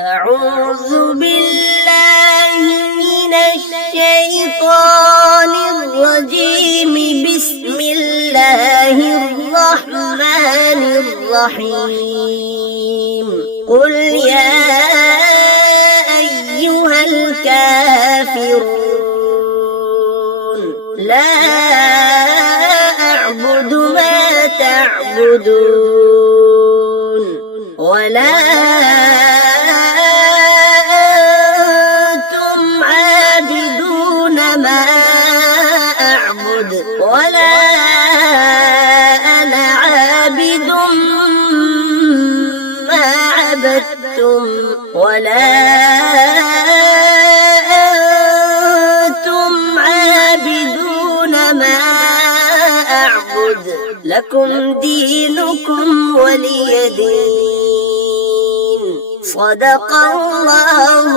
أعوذ بالله من الشيطان الرجيم. بسم الله الرحمن الرحيم. قل يا أيها الكافرون لا أعبد ما تعبدون ولا أنتم عابدون ما أعبد ولا أنا عابد ما عبدتم ولا أنتم عابدون ما أعبد. لكم دينكم ولي دين. صدق الله